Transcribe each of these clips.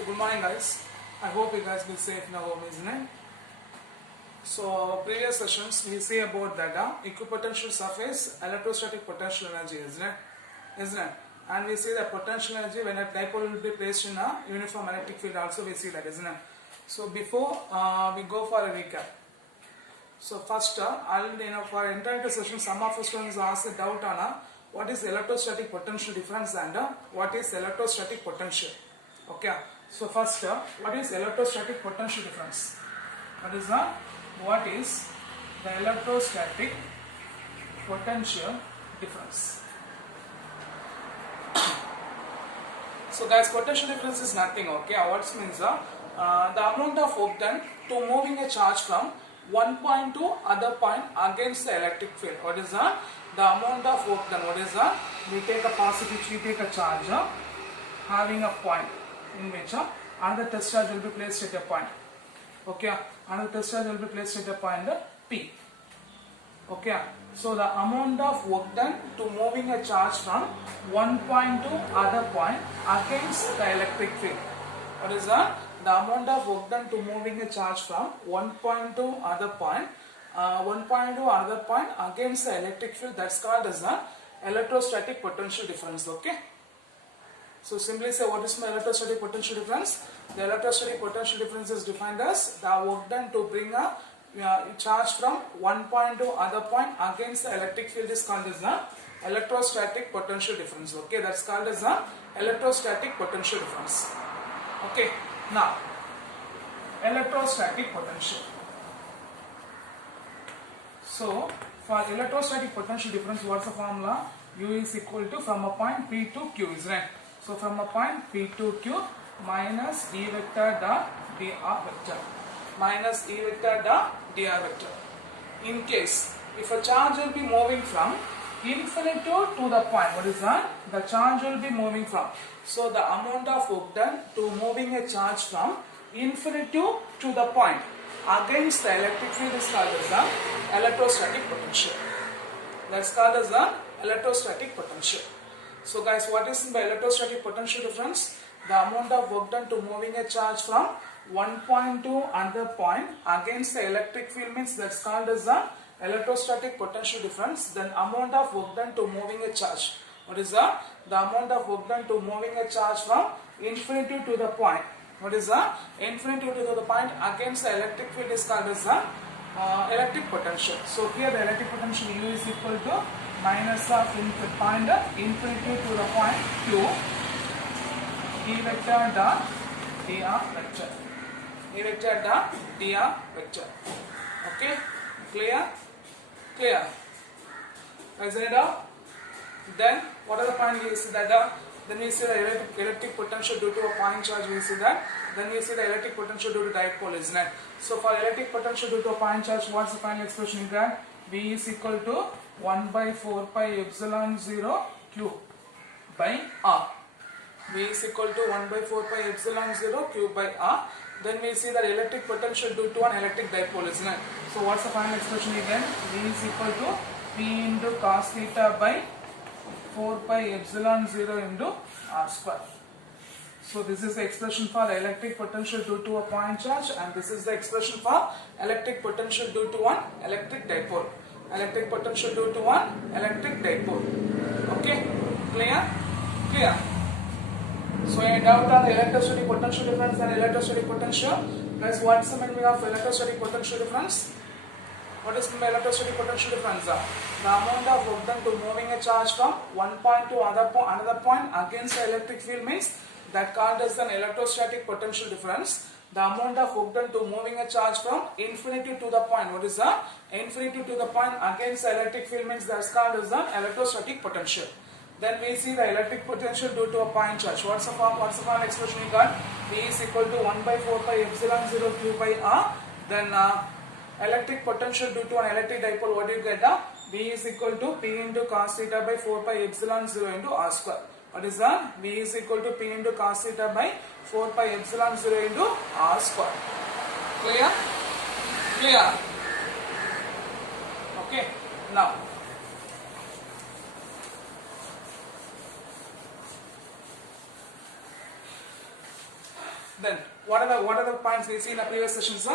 So good morning guys. I hope you guys be safe in your home, isn't it? So previous sessions we see about that equipotential surface, electrostatic potential energy, isn't it? And we see that potential energy when a dipole will be placed in a uniform magnetic field also we see that, isn't it? So before we go for a recap. So first, for entire session, some of the students ask a doubt on what is electrostatic potential difference and what is electrostatic potential. Okay. So first, what is electrostatic potential difference? What is the electrostatic potential difference? So guys, potential difference is nothing. Okay. What means the amount of work done to moving a charge from one point to other point against the electric field. What is the amount of work done? What is we take a positive, we take a charge having a point in which another test charge will be placed at a point. Okay, another test charge will be placed at a point P. Okay, so the amount of work done to moving a charge from one point to other point against the electric field. What is that? The amount of work done to moving a charge from one point to other point, against the electric field, that's called as the electrostatic potential difference. Okay. So simply say, what is my electrostatic potential difference? The electrostatic potential difference is defined as the work done to bring a charge from one point to other point against the electric field is called as the electrostatic potential difference. Okay, that's called as the electrostatic potential difference. Okay. Now, electrostatic potential. So, for electrostatic potential difference, what's the formula? U is equal to from a point P to Q, isn't it? So, from a point P to Q minus E vector dot dr vector. Minus E vector dot dr vector. In case, if a charge will be moving from infinity to the point, what is that? The charge will be moving from. So the amount of work done to moving a charge from infinity to the point against the electric field is called as the electrostatic potential. That's called as the electrostatic potential. So guys, what is the electrostatic potential difference? The amount of work done to moving a charge from one point to another point against the electric field means that's called as the electrostatic potential difference. Then amount of work done to moving a charge. What is that? The amount of work done to moving a charge from infinity to the point. What is that? Infinity to the point against the electric field is called as the electric potential. So here the electric potential U is equal to minus of point infinity to the point Q E vector dot dr vector. E vector dot dr vector. Okay? Clear? Clear. Is it up? Then what are the point we see that then we see the electric potential due to a point charge, we see that. Then we see the electric potential due to dipole, isn't it? So for electric potential due to a point charge, what's the final expression you get? V is equal to 1 by 4 pi epsilon 0 Q by R. V is equal to 1 by 4 pi epsilon 0 Q by R. Then we see that electric potential due to an electric dipole, isn't it? So what's the final expression again? V is equal to P into cos theta by 4 pi epsilon 0 into R square. So this is the expression for electric potential due to a point charge, and this is the expression for electric potential due to one electric dipole. Electric potential due to one electric dipole. Okay? Clear? Clear? So any doubt on the electrostatic potential difference and electrostatic potential? Guys, what's the meaning of electrostatic potential difference? What is the electrostatic potential difference? The amount of work done to moving a charge from one point to another point against the electric field means that called as an electrostatic potential difference. The amount of work done to moving a charge from infinity to the point. What is that? Infinity to the point against the electric field means that's called as an electrostatic potential. Then we see the electric potential due to a point charge. What's the form expression you got? V is equal to 1 by 4 pi epsilon 0 Q by R. Then electric potential due to an electric dipole, what do you get? V is equal to P into cos theta by 4 pi epsilon 0 into R square. What is that? V is equal to P into cos theta by 4 pi epsilon 0 into R square. Clear? Clear? Okay. Now, Then what are the points we see in the previous sessions?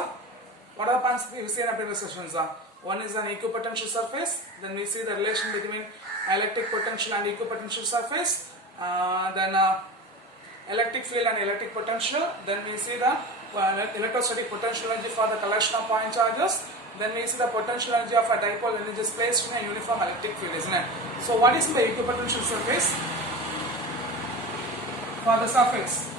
What are the points we see in the previous sessions? One is an equipotential surface. Then we see the relation between electric potential and equipotential surface. Then electric field and electric potential. Then we see the electrostatic potential energy for the collection of point charges. Then we see the potential energy of a dipole when it is placed in a uniform electric field, isn't it? So what is the equipotential surface? For the surface,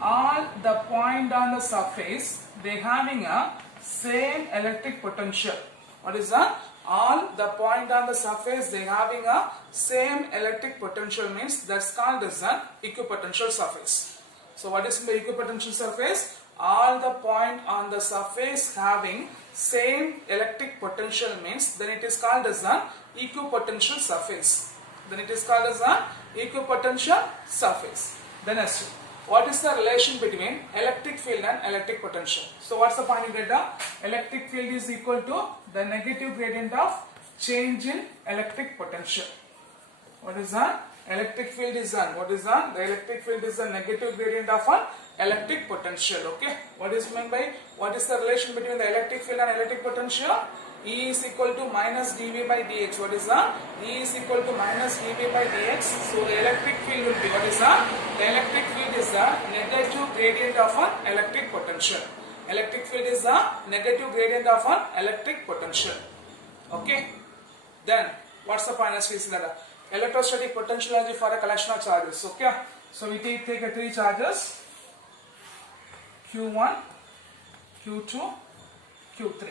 all the point on the surface, they having a same electric potential. What is that? All the point on the surface, they having a same electric potential, means that's called as an equipotential surface. So what is the equipotential surface? All the point on the surface having same electric potential, means then it is called as an equipotential surface. Then it is called as an equipotential surface. Then as what is the relation between electric field and electric potential? So what's the point you get? The electric field is equal to the negative gradient of change in electric potential. What is that? Electric field is on. What is that? The electric field is the negative gradient of an electric potential. Okay. What is meant by, what is the relation between the electric field and electric potential? E is equal to minus dV by dx. What is that? E is equal to minus dV by dx. So the electric field will be, what is that? The electric field is the negative gradient of an electric potential. Electric field is the negative gradient of an electric potential. Okay. Then what's the point? Let's see that electrostatic potential energy for a collection of charges. Okay. So we take three charges, Q1, Q2, Q3.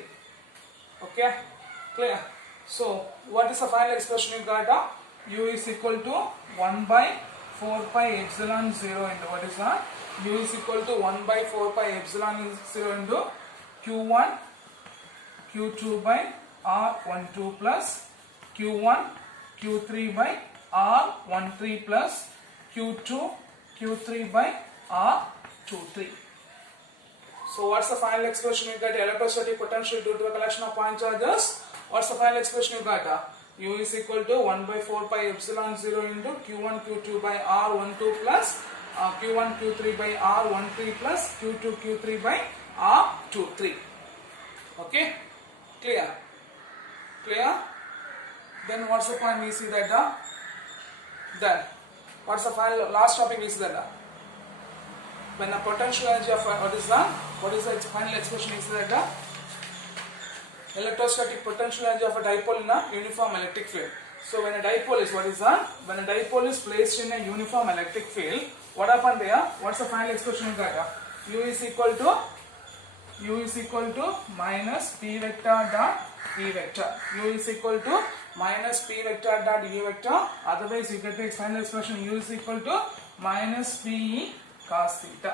Okay, clear? So what is the final expression you got? U is equal to 1 by 4 pi epsilon 0 into, what is that? U is equal to 1 by 4 pi epsilon 0 into Q1, Q2 by R12 plus Q1, Q3 by R13 plus Q2, Q3 by R23. So what's the final expression you get? Electrostatic potential due to the collection of point charges. What's the final expression you got? U is equal to 1 by 4 pi epsilon 0 into Q1, Q2 by R12 plus Q1, Q3 by R13 plus Q2, Q3 by R23. Okay? Clear? Clear? Then what's the point we see that? Then what's the final last topic we see that? When the potential energy of what is the final expression is that electrostatic potential energy of a dipole in a uniform electric field. So when a dipole is, what is that? When a dipole is placed in a uniform electric field, what happened there? What's the final expression you got? U is equal to minus P vector dot E vector. U is equal to minus P vector dot E vector. Otherwise you get the final expression U is equal to minus PE cos theta.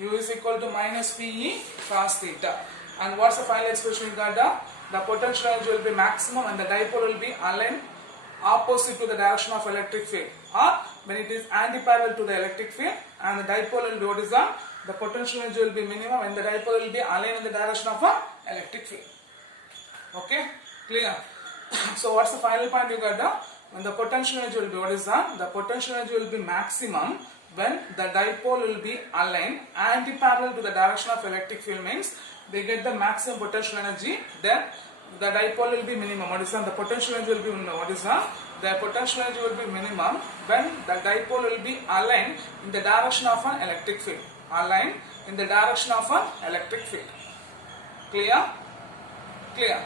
U is equal to minus PE cos theta. And what's the final expression you got? The potential energy will be maximum and the dipole will be aligned opposite to the direction of electric field, or when it is anti-parallel to the electric field, and the dipole will be, what is that? The potential energy will be minimum and the dipole will be aligned in the direction of an electric field. Okay, clear? So what's the final point you got? When the potential energy will be, what is that? The potential energy will be maximum when the dipole will be aligned anti-parallel to the direction of electric field, means they get the maximum potential energy. Then the dipole will be minimum. What is that? The potential energy will be, what is that? The potential energy will be minimum when the dipole will be aligned in the direction of an electric field. Aligned in the direction of an electric field. Clear? Clear?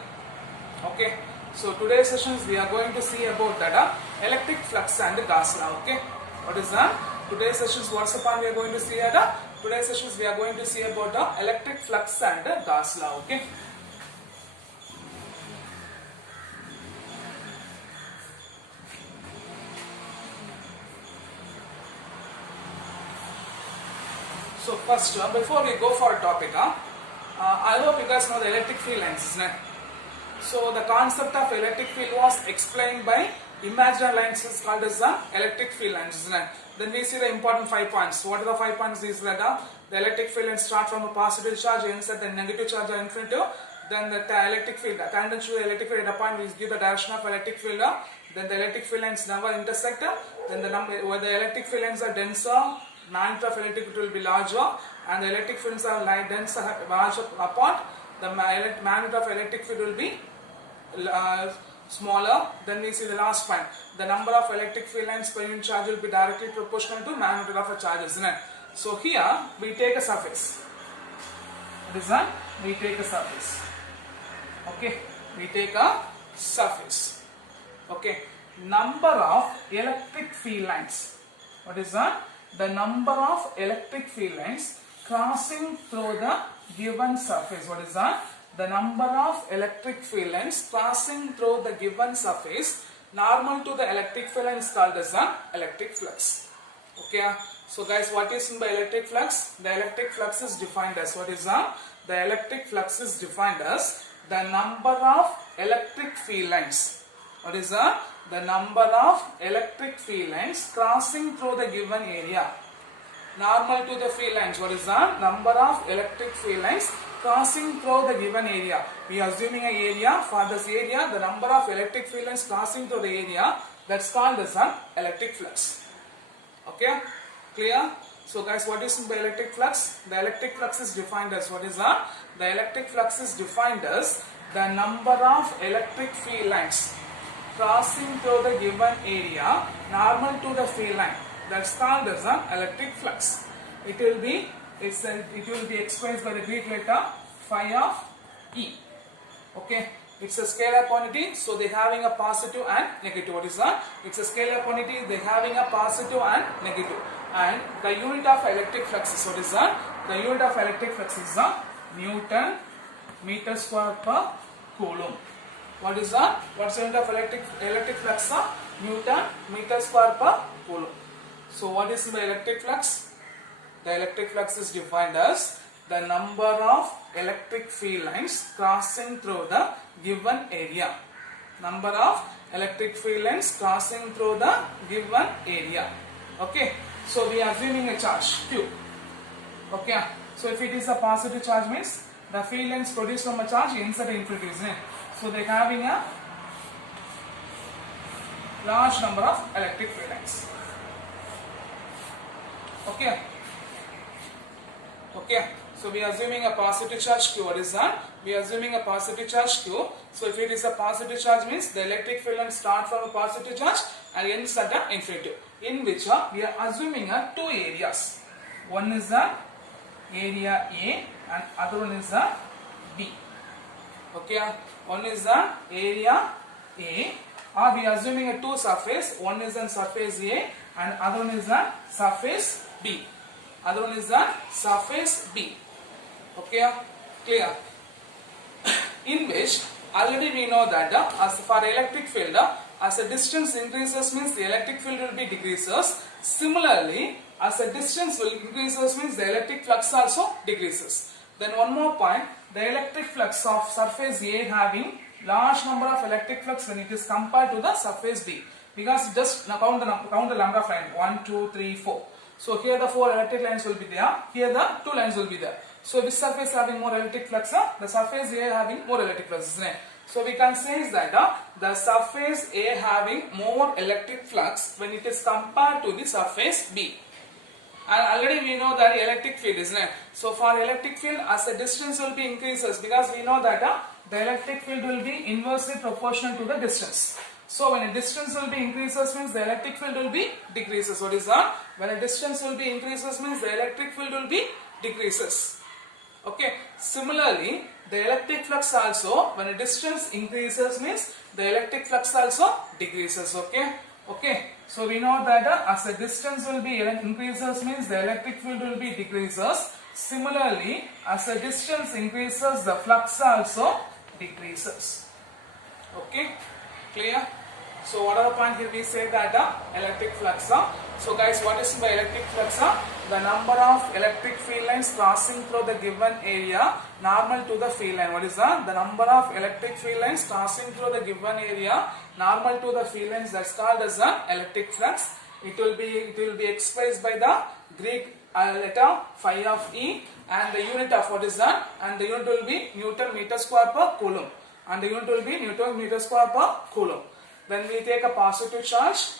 Okay. So today's sessions we are going to see about that electric flux and Gauss law. Okay. What is that? Today's sessions, what's the point we are going to see at? Today's sessions we are going to see about the electric flux and Gauss law. Okay. So first, before we go for a topic, I hope you guys know the electric field lines, isn't it? So the concept of electric field was explained by imaginary lines is called as the electric field lines, isn't it? Then we see the important 5 points. What are the 5 points? Is that the electric field lines start from a positive charge, inside the negative charge are infinitive. Then the electric field, tangent to the electric field at a point, we give the direction of electric field. Then the electric field lines never intersect. Then the number where the electric field lines are denser, magnitude of electric field will be larger, and the electric fields are dense larger apart. The magnitude of electric field will be smaller. Then we see the last point. The number of electric field lines per unit charge will be directly proportional to magnitude of a charge, isn't it? So here we take a surface. What is that? We take a surface. Okay, we take a surface. Okay, number of electric field lines. What is that? The number of electric field lines crossing through the given surface. What is that? The number of electric field lines passing through the given surface normal to the electric field line is called as an electric flux. Okay, so guys, what is meant by electric flux? The electric flux is defined as, what is that? The electric flux is defined as the number of electric field lines. What is that? The number of electric field lines crossing through the given area normal to the field lines. What is that? Number of electric field lines crossing through the given area. We are assuming an area. For this area, the number of electric field lines crossing through the area, that's called as an electric flux. Okay, clear? So guys, what is the electric flux? The electric flux is defined as, what is that? The electric flux is defined as the number of electric field lines crossing through the given area normal to the field line. That's called as an electric flux. It will be expressed by the Greek letter phi of E. Okay, it's a scalar quantity, so they having a positive and negative. What is that? It's a scalar quantity, they having a positive and negative. And the unit of electric flux is, what is that? The unit of electric flux is the Newton meter square per coulomb. What is that? What's the unit of electric flux? Newton meter square per coulomb. So what is the electric flux? The electric flux is defined as the number of electric field lines crossing through the given area. Number of electric field lines crossing through the given area. Okay, so we are assuming a charge Q. Okay, so if it is a positive charge, means the field lines produced from a charge inside the infinity, isn't it? So they are having a large number of electric field lines. Okay. Okay, so we are assuming a positive charge Q. What is that? We are assuming a positive charge Q. So if it is a positive charge, means the electric field lines start from a positive charge and ends at the infinitive. In which we are assuming two areas. One is the area A and other one is the B. Okay, one is the area A, or we are assuming a two surface. One is on surface A and other one is the surface B. Other one is the surface B. Okay, clear? In which already we know that as for electric field, as the distance increases means the electric field will be decreases. Similarly, as the distance will increases means the electric flux also decreases. Then one more point, the electric flux of surface A having large number of electric flux when it is compared to the surface B. Because just count the number of lines, 1, 2, 3, 4. So here the 4 electric lines will be there, here the 2 lines will be there. So which surface having more electric flux? The surface A having more electric flux, isn't it? So we can say is that the surface A having more electric flux when it is compared to the surface B. And already we know that electric field, isn't it? So for electric field, as the distance will be increases, because we know that the electric field will be inversely proportional to the distance. So when a distance will be increases means the electric field will be decreases. What is that? When a distance will be increases means the electric field will be decreases. Okay. Similarly, the electric flux also, when a distance increases means the electric flux also decreases. Okay. Okay. So we know that as the distance will be increases means the electric field will be decreases. Similarly, as the distance increases, the flux also decreases. Okay. Clear? So what are the point here? We say that electric flux. So guys, what is by electric flux? The number of electric field lines crossing through the given area normal to the field line. What is that? The number of electric field lines crossing through the given area normal to the field lines, that's called as an electric flux. It will be expressed by the Greek letter phi of E and the unit of what is that? And the unit will be Newton meter square per coulomb. And the unit will be Newton meter square per coulomb. Then we take a positive charge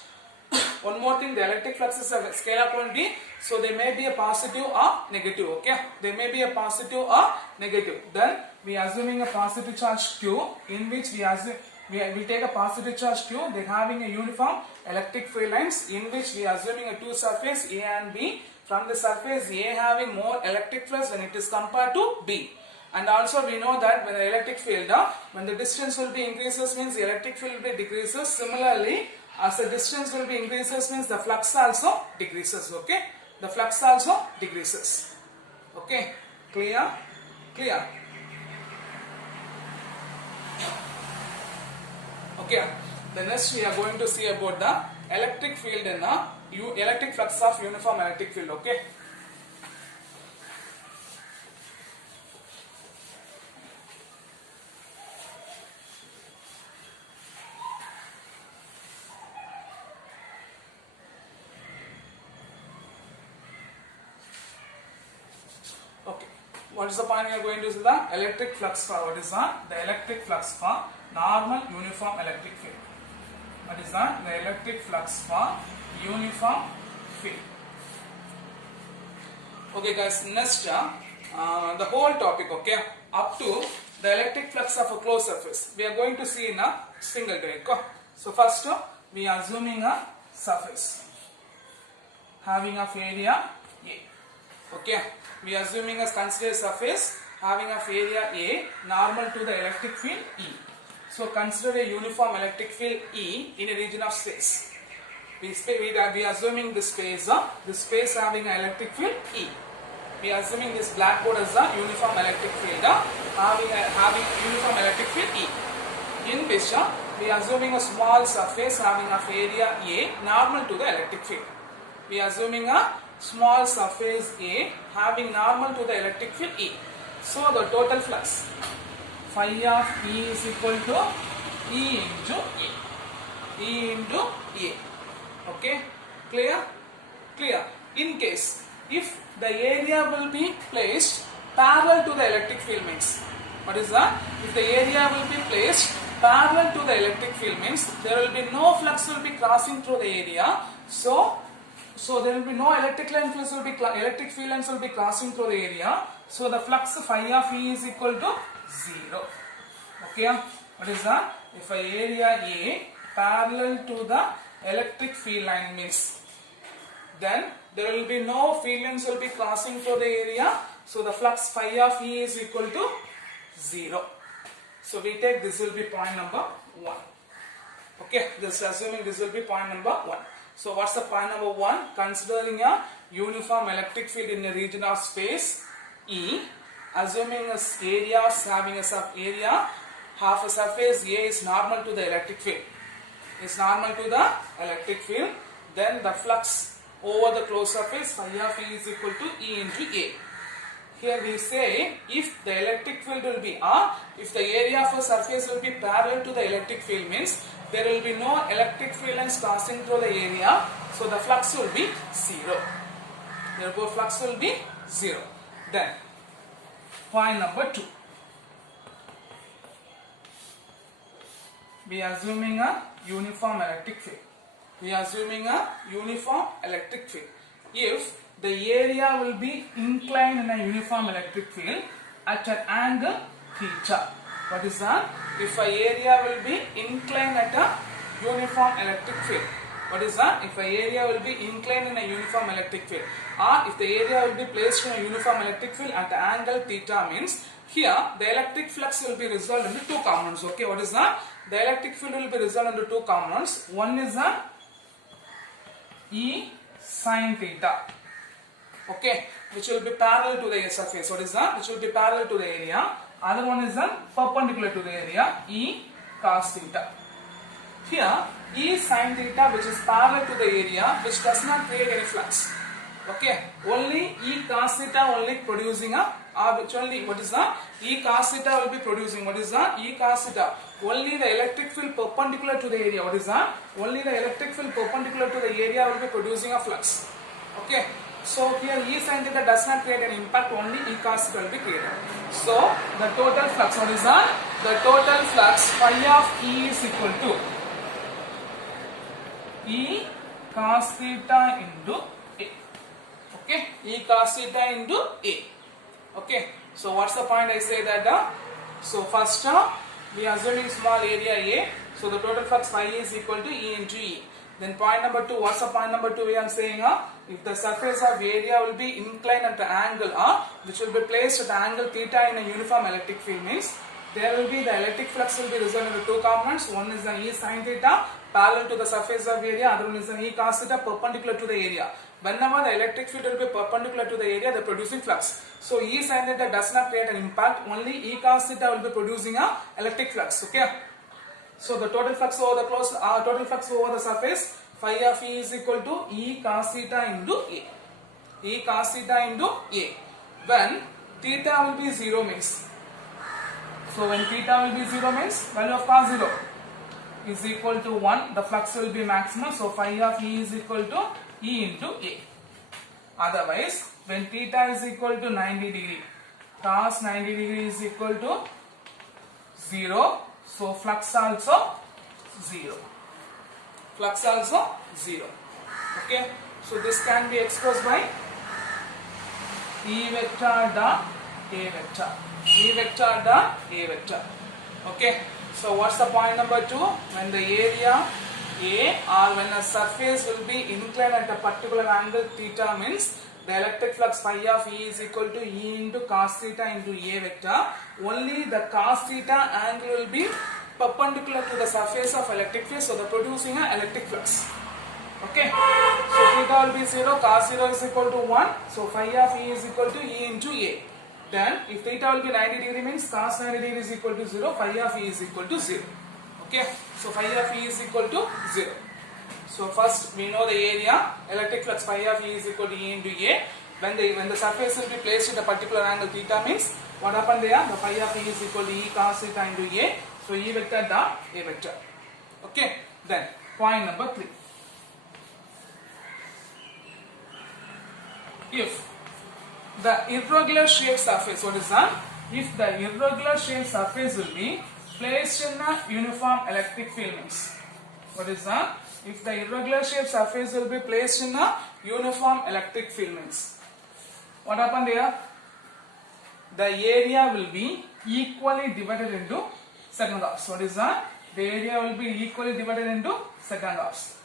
one more thing, the electric flux is a scalar quantity, so they may be a positive or negative. Okay, they may be a positive or negative. Then we are assuming a positive charge Q, in which we take a positive charge Q, they having a uniform electric field lines, in which we are assuming a two surface A and B. From the surface A having more electric flux when it is compared to B. And also we know that when the electric field, when the distance will be increases means the electric field will be decreases. Similarly, as the distance will be increases means the flux also decreases. Okay, the flux also decreases. Okay, clear? Clear? Okay, the next we are going to see about the electric field in the electric flux of uniform electric field. Okay. Okay, what is the point we are going to see? The electric flux for what is the electric flux for normal uniform electric field. What is the electric flux for uniform field? Okay guys, next the whole topic, okay, up to the electric flux of a closed surface we are going to see in a single direct. So first we are assuming a surface having of area A. Okay, we are assuming a considered surface having of area A normal to the electric field E. So consider a uniform electric field E in a region of space. We are assuming this space having an electric field E. We are assuming this blackboard as a uniform electric field having uniform electric field E. In which we are assuming a small surface having of area A normal to the electric field. We are assuming a small surface A having normal to the electric field E. So the total flux phi of E is equal to E into A. E into A. Okay, clear? Clear. In case if the area will be placed parallel to the electric field means, what is that? If the area will be placed parallel to the electric field means there will be no flux will be crossing through the area. So there will be no electric field lines will be crossing through the area. So the flux phi of E is equal to 0. Okay, what is that? If a area A parallel to the electric field line means, then there will be no field lines will be crossing through the area. So the flux phi of E is equal to 0. So we take this will be point number 1. Okay, this assuming this will be point number 1. So what's the point number 1? Considering a uniform electric field in a region of space E, assuming a area having a area half a surface A is normal to the electric field. Is normal to the electric field. Then the flux over the closed surface phi of E is equal to E into A. Here we say if the electric field will be R, if the area of a surface will be parallel to the electric field means there will be no electric field lines passing through the area. So the flux will be 0. Therefore flux will be 0. Then point number 2. We are assuming a uniform electric field. We are assuming a uniform electric field. If the area will be inclined in a uniform electric field at an angle theta. What is that? If a area will be inclined at a uniform electric field. What is that? If a area will be inclined in a uniform electric field, or if the area will be placed in a uniform electric field at angle theta means here the electric flux will be resolved into two components. Okay, what is that? The electric field will be resolved into two components. One is a E sin theta. Okay, which will be parallel to the surface. What is that? Which will be parallel to the area. Other one is perpendicular to the area, E cos theta. Here E sin theta which is parallel to the area, which does not create any flux. Okay, only E cos theta only producing which only, what is that? E cos theta will be producing, what is that? E cos theta. Only the electric field perpendicular to the area, what is that? Only the electric field perpendicular to the area will be producing a flux. Okay, so here E sin theta does not create an impact, only E cos theta will be created. So the total flux, what is that? The total flux phi of E is equal to E cos theta into A. Okay, E cos theta into A. Okay, so what's the point I say that? So first we are assuming small area A, so the total flux phi is equal to E into E. Then point number 2, what's the point number 2 we are saying? If the surface of area will be inclined at the angle which will be placed at the angle theta in a uniform electric field, means there will be the electric flux will be resolved into two components. One is the E sin theta parallel to the surface of area, other one is the E cos theta perpendicular to the area. Whenever the electric field will be perpendicular to the area, they are producing flux. So E sin theta does not create an impact, only E cos theta will be producing a electric flux. Okay. So the total flux over the total flux over the surface phi of E is equal to E cos theta into A. E cos theta into A. When theta will be 0 means. So when theta will be 0 means value of cos 0 is equal to 1. The flux will be maximum. So phi of E is equal to E into A. Otherwise, when theta is equal to 90 degree, cos 90 degree is equal to 0. So flux also 0. Flux also 0. Okay. So this can be expressed by E vector dot A vector. E vector dot A vector. Okay. So what's the point number 2? When the area A or when a surface will be inclined at a particular angle theta, means the electric flux phi of E is equal to E into cos theta into A vector. Only the cos theta angle will be perpendicular to the surface of electric field, so they are producing an electric flux. Okay. So theta will be 0, cos 0 is equal to 1. So phi of E is equal to E into A. Then if theta will be 90 degree means cos 90 degree is equal to 0, phi of E is equal to 0. Okay. So phi of E is equal to 0. So first we know the area, electric flux phi of E is equal to E into A. When the surface will be placed at a particular angle theta, means what happened there? The phi of E is equal to E cos theta into A. So E vector dot A vector. Okay. Then point number 3. If the irregular shaped surface, what is that? If the irregular shaped surface will be placed in a uniform electric field, means what is that? If the irregular shaped surface will be placed in a uniform electric field, means what happened here? The area will be equally divided into second halves. What is that? The area will be equally divided into second halves.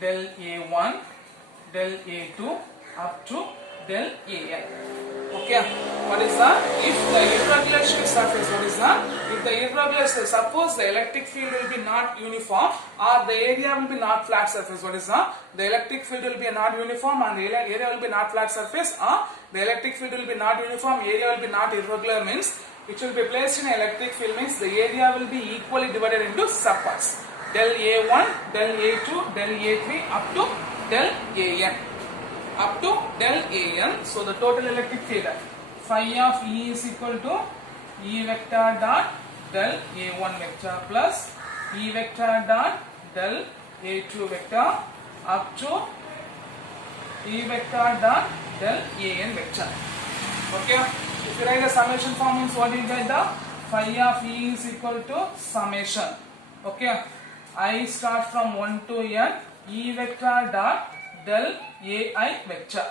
Del A1, del A2 up to del AN. Okay. What is that? If the irregular shaped surface, what is that? If the irregular, suppose the electric field will be not uniform or the area will be not flat surface, what is that? The electric field will be not uniform and the area will be not flat surface, or the electric field will be not uniform, area will be not irregular, means which will be placed in electric field, means the area will be equally divided into subparts. Del A1, del A2, del A3 up to del AN. Up to del AN. So the total electric field phi of E is equal to E vector dot del A1 vector plus E vector dot del A2 vector up to E vector dot del AN vector. Okay. If you write the summation form, means what you get? The phi of E is equal to summation. Okay. I start from 1 to N, E vector dot del AI vector.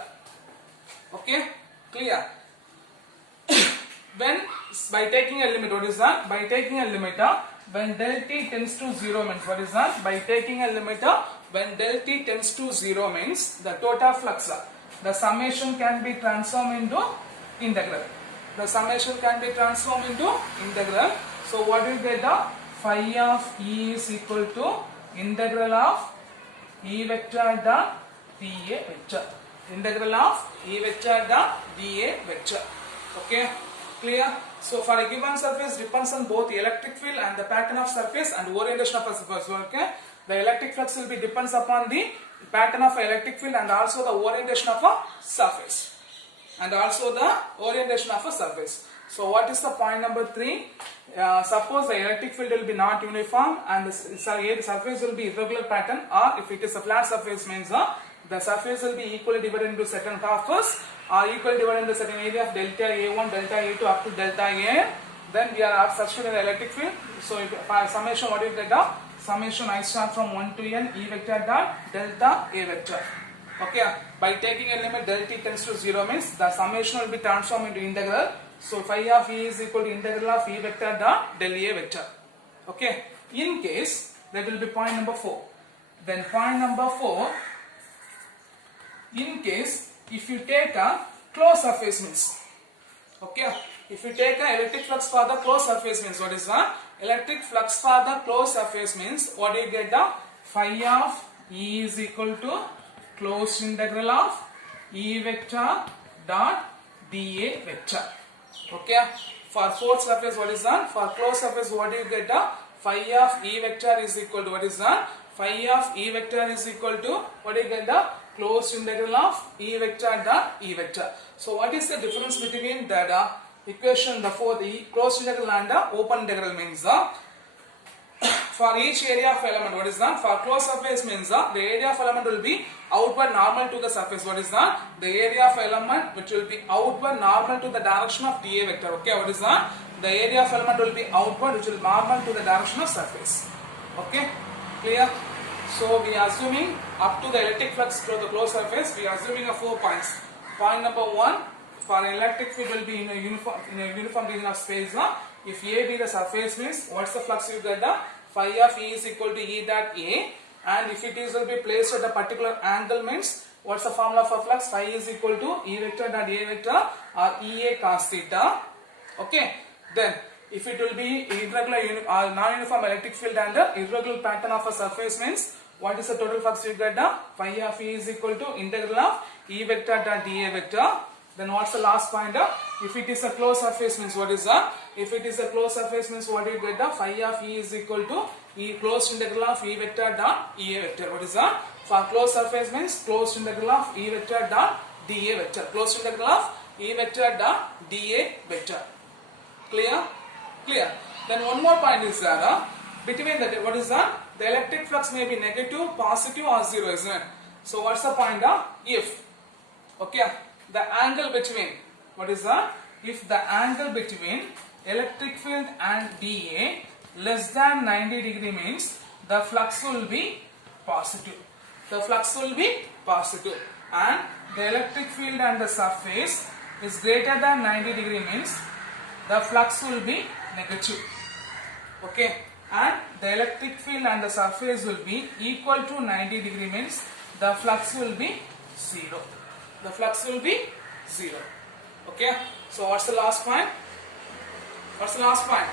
Okay. Clear? When by taking a limit, what is that? By taking a limiter, when del t tends to 0 means what is that? By taking a limiter, when del t tends to 0 means the total flux, the summation can be transformed into integral. The summation can be transformed into integral. So what will get? The phi of E is equal to integral of E vector dot dA vector. Integral of E vector dot dA vector. Okay. Clear? So for a given surface depends on both the electric field and the pattern of surface and orientation of a surface. Okay. The electric flux will be depends upon the pattern of electric field and also the orientation of a surface. And also the orientation of a surface. So what is the point number 3? Suppose the electric field will be not uniform and the surface will be irregular pattern, or if it is a flat surface, means the surface will be equally divided into certain halves or equally divided into certain area of delta A1, delta A2 up to delta AN. Then we are substituting the electric field. So if summation, what you get? summation I star from 1 to n E vector dot delta A vector. Okay, by taking a limit delta t tends to 0 means the summation will be transformed into integral. So phi of E is equal to integral of E vector dot del A vector. Okay, in case that will be point number 4. Then point number 4, in case if you take a closed surface means, okay, if you take a electric flux for the closed surface means, what is that? Electric flux for the closed surface means, what do you get? The phi of E is equal to closed integral of E vector dot dA vector. Okay, for forced surface, what is that? For closed surface, what do you get? The phi of E vector is equal to, what is that? Phi of E vector is equal to, what do you get? The closed integral of E vector dot E vector. So what is the difference between the equation, the fourth closed integral and the open integral means for each area of element, what is that? For closed surface means the area of element will be outward normal to the surface. What is that? The area of element which will be outward normal to the direction of dA vector. Okay, what is that? The area of element will be outward which will be normal to the direction of surface. Okay, clear? So we are assuming up to the electric flux through the closed surface, we are assuming 4 points. Point number 1, for electric field will be in a uniform region of space. If A be the surface means, what's the flux you get? Phi of E is equal to E dot A, and if it is will be placed at a particular angle means, what's the formula for flux? Phi is equal to E vector dot A vector or EA cos theta. Okay, then if it will be irregular or non-uniform electric field and the irregular pattern of a surface means, what is the total flux you get? Phi of E is equal to integral of E vector dot dA vector. Then what's the last point? If it is a closed surface means, what is that? If it is a closed surface means, what do you get? Phi of E is equal to E closed integral of E vector dot EA vector. What is that? For closed surface means closed integral of E vector dot dA vector. Closed integral of E vector dot dA vector. Clear? Clear. Then one more point is there. Between the, what is that? The electric flux may be negative, positive or 0, isn't it? So what's the point? If, okay, the angle between, what is that? If the angle between electric field and dA less than 90 degree means, the flux will be positive. The flux will be positive. And the electric field and the surface is greater than 90 degree means, the flux will be negative. Okay, and the electric field and the surface will be equal to 90 degree means, the flux will be 0. The flux will be 0. Okay, so what's the last point? What's the last point?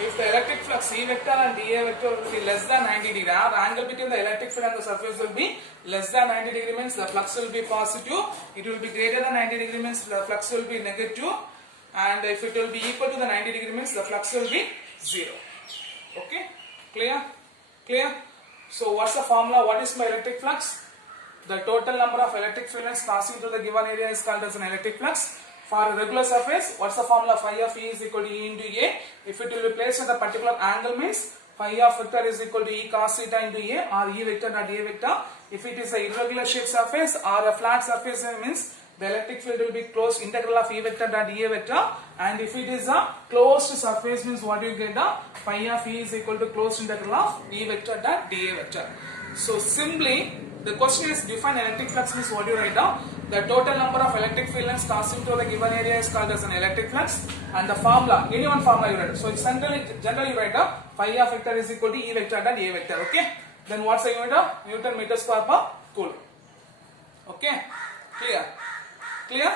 If the electric flux E vector and dA vector will be less than 90 degree, the angle between the electric field and the surface will be less than 90 degree means the flux will be positive. It will be greater than 90 degree means the flux will be negative. And if it will be equal to the 90 degree means the flux will be 0. Okay, clear? Clear? So what's the formula? What is my electric flux? The total number of electric filaments passing through the given area is called as an electric flux. For a regular surface, what's the formula? Phi of E is equal to E into A. If it will be placed at a particular angle means, phi of vector is equal to E cos theta into A or E vector dot A vector. If it is a irregular shaped surface or a flat surface means, the electric field will be closed integral of E vector dot dA vector. And if it is a closed surface means, what do you get? Phi of E is equal to closed integral of E vector dot dA vector. So simply, the question is define electric flux means, what do you write down? The total number of electric filaments passing through the given area is called as an electric flux, and the formula, any one formula you write. So generally you write down phi of vector is equal to E vector dot A vector. Okay. Then what's the unit of Newton meters per Coulomb? Okay. Clear? Clear?